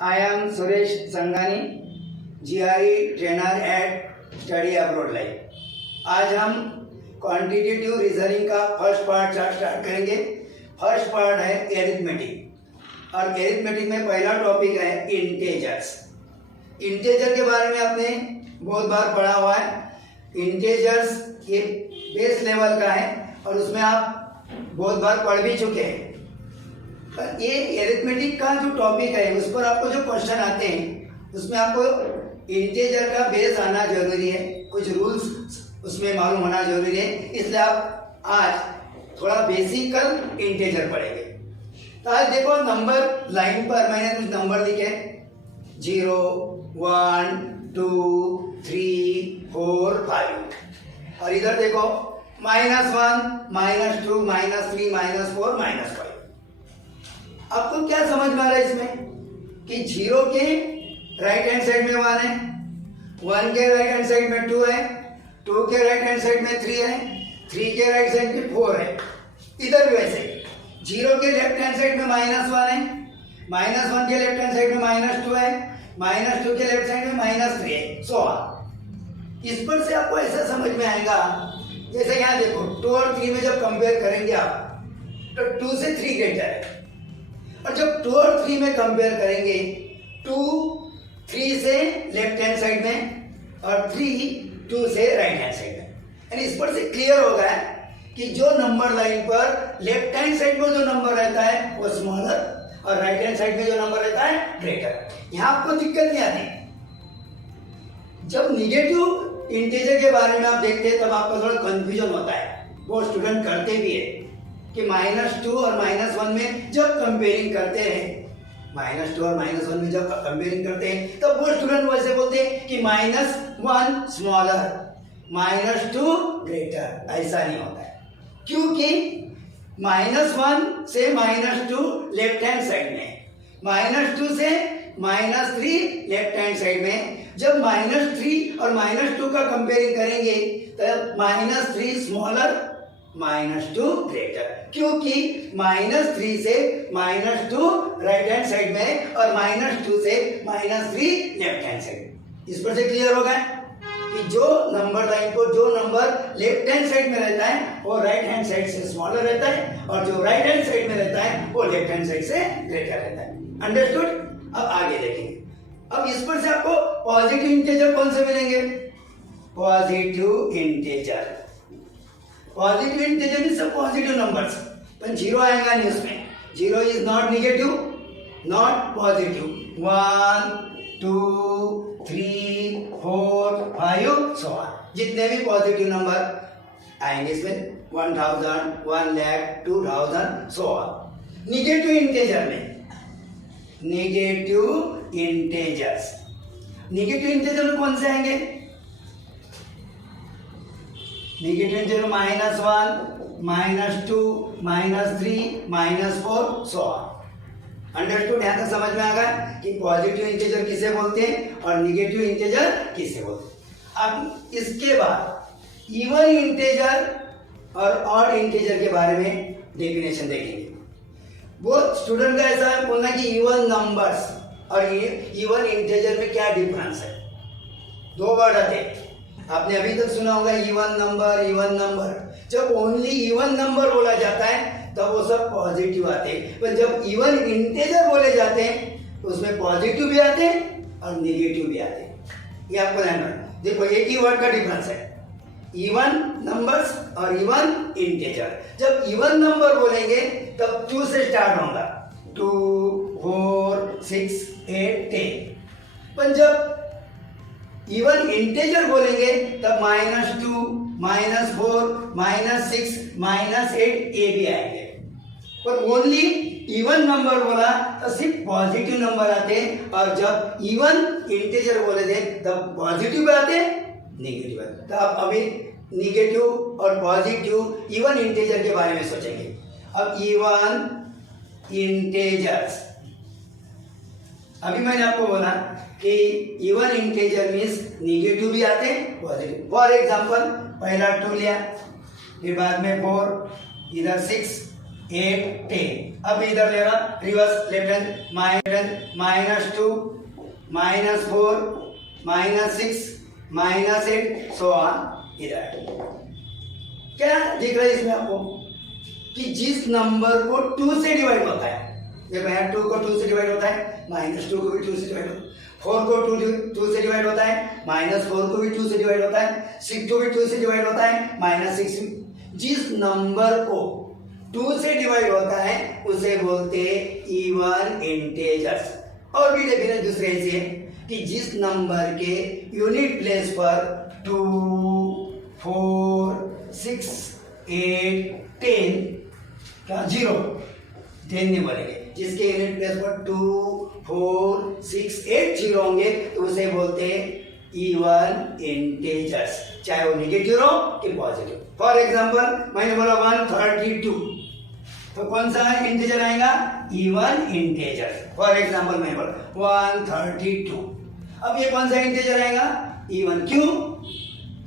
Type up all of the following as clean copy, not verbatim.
I am Suresh Sangani, GRE trainer at Study Abroad Life। आज हम quantitative reasoning का first part start करेंगे। First part है arithmetic और एरिथमेटिक में पहला टॉपिक है इंटेजर्स। इंटेजर के बारे में आपने बहुत बार पढ़ा हुआ है। इंटेजर्स ये बेस लेवल का है और उसमें आप बहुत बार पढ़ भी चुके हैं। पर ये एरिथमेटिक का जो टॉपिक है उस पर आपको जो क्वेश्चन आते हैं उसमें आपको इंटेजर का बेस आना जरूरी है, कुछ रूल्स उसमें मालूम होना जरूरी है। इसलिए आप आज थोड़ा बेसिकल इंटेजर पढ़ेंगे। तो आज देखो नंबर लाइन पर मैंने कुछ नंबर लिखे 0, 1, 2, 3, 4, 5 और इधर देखो -1, -2, -3, -4, -5। आपको क्या समझ में आ रहा है इसमें कि 0 के राइट हैंड साइड में 1 है, 1 के राइट हैंड साइड में 2 है, 2 के राइट हैंड साइड में 3 है, 3 के राइट साइड में 4 है। इधर भी वैसे 0 के लेफ्ट हैंड साइड में -1 है, -1 के लेफ्ट हैंड साइड में -2 है, -2 के लेफ्ट साइड में -3 है, सो ऑन। इस पर से आपको ऐसा समझ में आएगा जैसे यहाँ देखो 2 और 3 में जब कंपेयर करेंगे आप तो 2 से 3 ग्रेटर है और जब 2 और 3 में कंपेयर करेंगे 2 3 से लेफ्ट हैंड साइड में और 3 2 से राइट हैंड साइड में। यानी इस पर से क्लियर होगा कि जो नंबर लाइन पर लेफ्ट हैंड साइड में जो नंबर रहता है वो स्मॉलर और राइट हैंड साइड में जो नंबर रहता है ग्रेटर। यहाँ आपको दिक्कत नहीं आती। जब निगेटिव इंटीजर के बारे में आप देखते हैं तब आपको थोड़ा कंफ्यूजन होता है, वो स्टूडेंट करते भी है कि -2 और -1 में जब कंपेयरिंग करते हैं, -2 और -1 में जब कंपेयरिंग करते हैं तब वो स्टूडेंट वैसे बोलते हैं कि -1 स्मॉलर, -2 ग्रेटर। ऐसा नहीं होता है क्योंकि -1 से -2 लेफ्ट हैंड साइड में, -2 से -3 लेफ्ट हैंड साइड में। जब -3 और -2 का कंपेयरिंग करेंगे तब -3 स्मॉलर, -2 ग्रेटर, क्योंकि -3 से -2 राइट हैंड साइड में और -2 से -3 लेफ्ट हैंड साइड। इस पर से क्लियर होगा कि जो नंबर लाइन को जो नंबर लेफ्ट हैंड साइड में रहता है वो राइट हैंड साइड से स्मॉलर रहता है और जो राइट हैंड साइड में रहता है वो लेफ्ट हैंड साइड से ग्रेटर रहता है। अंडरस्टूड? अब आगे देखेंगे। अब इस पर से आपको पॉजिटिव इंटीजर कौन से मिलेंगे? Positive integer. Positive integer means positive numbers, पर 0 आएगा नहीं उसमें। 0 is not negative, not positive. 1, 2, 3, 4, 5 so on. जितने भी पॉजिटिव नंबर आएंगे इसमें 1000, 1 lakh, 2000 so on. Negative integer में नेगेटिव इंटीजर्स, नेगेटिव इंटीजर में कौन से आएंगे? Negative integer -1, -2, -3, -4 so on. Understood? यहाँ तक समझ में आ गया कि पॉजिटिव इंटीजर किसे बोलते हैं और नेगेटिव इंटीजर किसे बोलते हैं। अब इसके बाद इवन इंटीजर और ऑड इंटीजर के बारे में डेफिनेशन देखेंगे। वो स्टूडेंट का ऐसा है बोलना कि इवन नंबर्स और इवन इंटीजर में क्या डिफरेंस है। 2 वर्ड आते हैं, आपने अभी तक सुना होगा इवन नंबर, इवन नंबर। जब ओनली इवन नंबर बोला जाता है तब वो सब पॉजिटिव आते हैं, पर जब इवन इंटीजर बोले जाते हैं तो उसमें पॉजिटिव भी आते हैं और नेगेटिव भी आते हैं। ये आपको ध्यान रखना। देखो एक ही वर्ड का डिफरेंस है, इवन नंबर्स और इवन इंटीजर। जब इवन नंबर बोलेंगे तब 2 से स्टार्ट होगा, 2, 4, 6, 8, 10। पर जब इवन इंटीजर बोलेंगे तब -2, -4, -6, -8 ये भी आएंगे। पर ओनली इवन नंबर बोला तो सिर्फ पॉजिटिव नंबर आते हैं और जब इवन इंटीजर बोले थे तब पॉजिटिव आते, नेगेटिव आते। तो आप अभी नेगेटिव और पॉजिटिव इवन इंटीजर के बारे में सोचेंगे। अब इवन इंटीजर्स, अभी मैंने आपको बोला कि इवन इंटीजर मीन्स नेगेटिव भी आते हैं पॉजिटिव। फॉर एग्जांपल पहला 2 लिया, फिर बाद में 4, इधर 6 8 10। अब इधर ले रहा reverse left hand -2 -4 -6 -8 so on इधर। क्या दिख रहा है इसमें आपको कि जिस नंबर को 2 से डिवाइड होता है, देखो यहाँ 2 को 2 से डिवाइड होता है, -2 को भी 2 से डिवाइड होता है, 4 को 2 से डिवाइड होता है, -4 को भी 2 से डिवाइड होता है, 6 को भी 2 से डिवाइड होता है, -6। जिस नंबर को 2 से डिवाइड होता है उसे बोलते हैं इवन इंटेजर्स। और भी डेफिनेशन दूसरे से है कि जिस नंबर के यूनिट प्लेस पर 2 4 6 8 10 क्या 0 10 नहीं बोलेंगे, जिसके यूनिट प्लेस पर 2 4 6 8 0 होंगे तो उसे बोलते हैं इवन इंटेजर्स, चाहे वो नेगेटिव हो कि पॉजिटिव। फॉर एग्जांपल मैंने बोला 132, तो कौन सा इंटीजर आएगा? Even integer. फॉर एग्जांपल मैंने बोला 132, अब ये कौन सा इंटीजर आएगा? इवन। क्यों?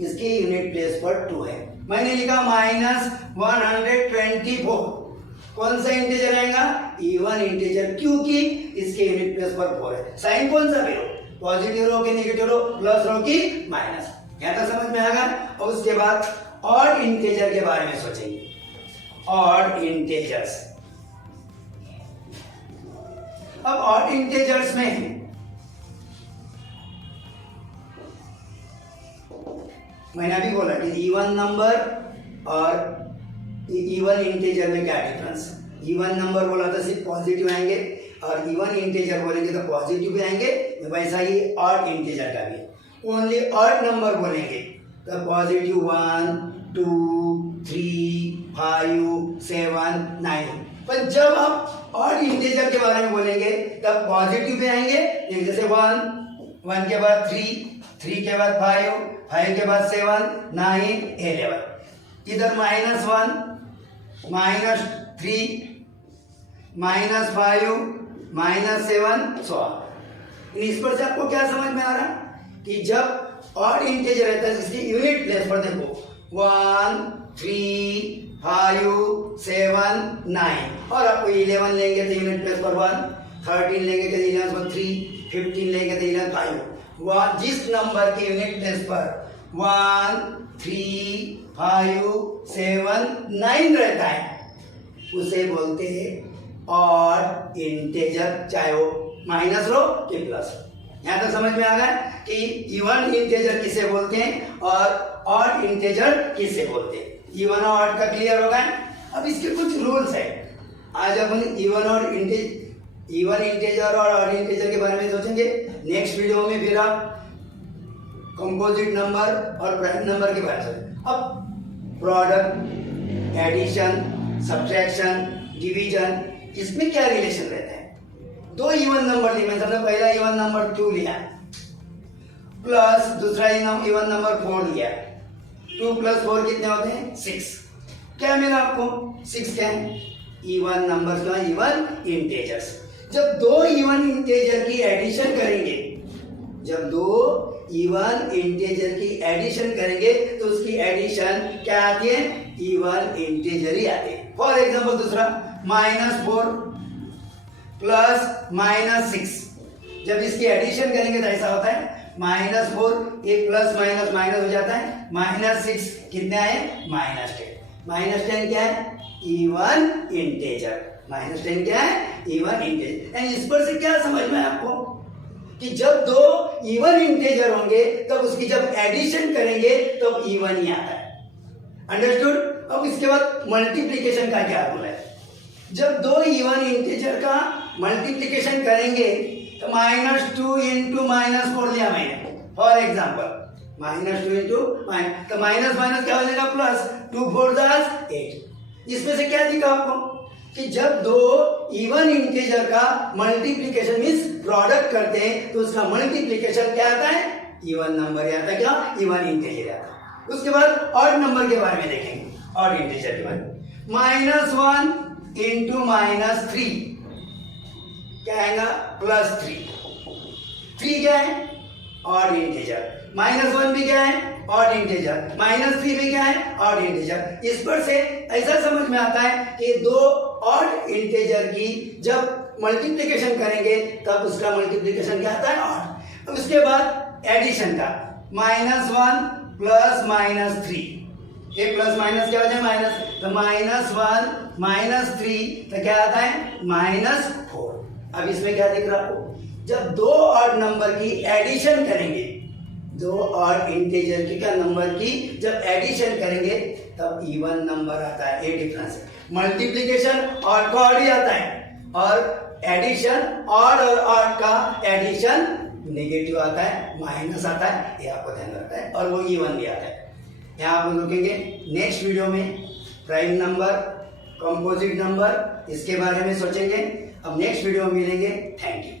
इसकी यूनिट प्लेस पर 2 है। मैंने लिखा -124, कौन सा इंटीजर आएगा? इवन इंटीजर, क्योंकि इसके यूनिट प्लेस पर 4 है। साइन कौन सा भी हो, पॉजिटिव रो कि नेगेटिव रो, प्लस रो कि माइनस, यहां तक समझ में आएगा। और उसके बाद ऑड इंटीजर के बारे में सोचेंगे। ऑड इंटीजर्स, अब ऑड इंटीजर्स में मैंने अभी बोला कि इवन नंबर और इवन इंटीजर में क्या डिफरेंस। इवन नंबर बोला तो सिर्फ पॉजिटिव आएंगे और इवन इंटीजर बोलेंगे तो पॉजिटिव भी आएंगे, वैसा ही ऑड इंटीजर का भी। ओनली ऑड नंबर बोलेंगे तो पॉजिटिव 1 2 3 5 7 9। पर जब आप ऑड इंटीजर के बारे में बोलेंगे तब पॉजिटिव भी आएंगे, जैसे 1 के बाद 3 के बाद 5 के बाद 7 9 11। इधर -1 -3 -5 -7 सो। इस पर से आपको क्या समझ में आ रहा कि जब ऑड इंटीजर रहता है इसकी यूनिट प्लेस पर देखो 1 3 5 7 9, और आपको 11 लेंगे तो यूनिट प्लेस पर 1, 13 लेंगे तो 11 पर 3, 15 लेंगे तो 11 5। जिस नंबर के यूनिट प्लेस पर 1 3 5 7 9 रहता है उसे बोलते हैं ऑड इंटीजर, चाहे वो माइनस रो कि प्लस। यहां तक समझ में आ गया कि इवन इंटीजर किसे बोलते हैं और ऑड इंटीजर किसे बोलते हैं। इवन और ऑड का क्लियर होगा। अब इसके कुछ रूल्स है। आज अपन इवन इंटीजर और ऑड इंटीजर के बारे में सोचेंगे। नेक्स्ट वीडियो में फिर आप कंपोजिट नंबर और प्राइम नंबर के बारे में। अब प्रोडक्ट, एडिशन, सब्ट्रैक्शन, डिवीजन, इसमें क्या रिलेशन रहता है? दो इवन नंबर लिए, मतलब पहला इवन नंबर 2 लिया प्लस दूसरा इवन नंबर 4 लिया, 2 + 4 कितने होते हैं? 6। क्या मिला आपको? 6 क्या है? इवन नंबर का इवन इंटीजर्स। जब दो इवन इंटीजर की एडिशन करेंगे, जब दो इवन इंटीजर की एडिशन करेंगे तो उसकी एडिशन क्या आती है? इवन इंटीजर ही आती है। फॉर एग्जांपल दूसरा -4 प्लस -6, जब इसकी एडिशन करेंगे तो ऐसा होता है -4 एक प्लस माइनस माइनस हो जाता है, -6 कितने आए? -10। -10 क्या है? Even integer. -10 क्या है? Even integer. इस पर से क्या समझ में आपको कि जब दो इवन इंटीजर होंगे तब उसकी जब एडिशन करेंगे तो इवन ही आता है। अंडरस्टूड? अब इसके बाद मल्टीप्लिकेशन का क्या रूल है? जब दो इवन इंटीजर का मल्टीप्लिकेशन करेंगे तो -2 × -4 लिया मैंने। फॉर एग्जांपल -2 × तो माइनस माइनस क्या हो जाएगा? प्लस। 2 4 8। इसमें से क्या दिखा आपको कि जब दो इवन इंटीजर का मल्टीप्लिकेशन मींस प्रोडक्ट करते हैं तो उसका मल्टीप्लिकेशन क्या आता है? इवन नंबर आता है। क्या? इवन इंटीजर आता है। उसके बाद ऑड नंबर के बारे में देखेंगे। ऑड इंटीजर के बारे में -1 × -3 क्या आएगा? +3। 3 क्या है? Odd integer. -1 भी क्या है? ऑड इंटीजर, -3 भी क्या है, ऑड इंटीजर। इस पर से ऐसा समझ में आता है कि दो ऑड इंटीजर की जब मल्टीप्लिकेशन करेंगे तब उसका मल्टीप्लिकेशन क्या आता है, ऑड। उसके बाद एडिशन का -1 प्लस -3, ये प्लस माइनस क्या हो जाए माइनस, तो -1 -3 तो क्या आता है -4। अब इसमें क्या दिख रहा है आपको, जब दो ऑड नंबर की एडिशन करेंगे, दो ऑड इंटीजर की क्या नंबर की जब एडिशन करेंगे तब इवन नंबर आता है, ये डिफरेंस है। मल्टीप्लिकेशन ऑड का ऑड ही आता है और एडिशन ऑड और ऑड का एडिशन नेगेटिव आता है, माइनस आता है, ये आपको ध्यान रखना है, और वो इवन भी आता है। यहाँ आप रुकेंगे, नेक्स्ट वीडियो में प्राइम नंबर, कंपोजिट नंबर, इसके बारे में सोचेंगे। अब नेक्स्ट वीडियो में मिलेंगे। Thank you.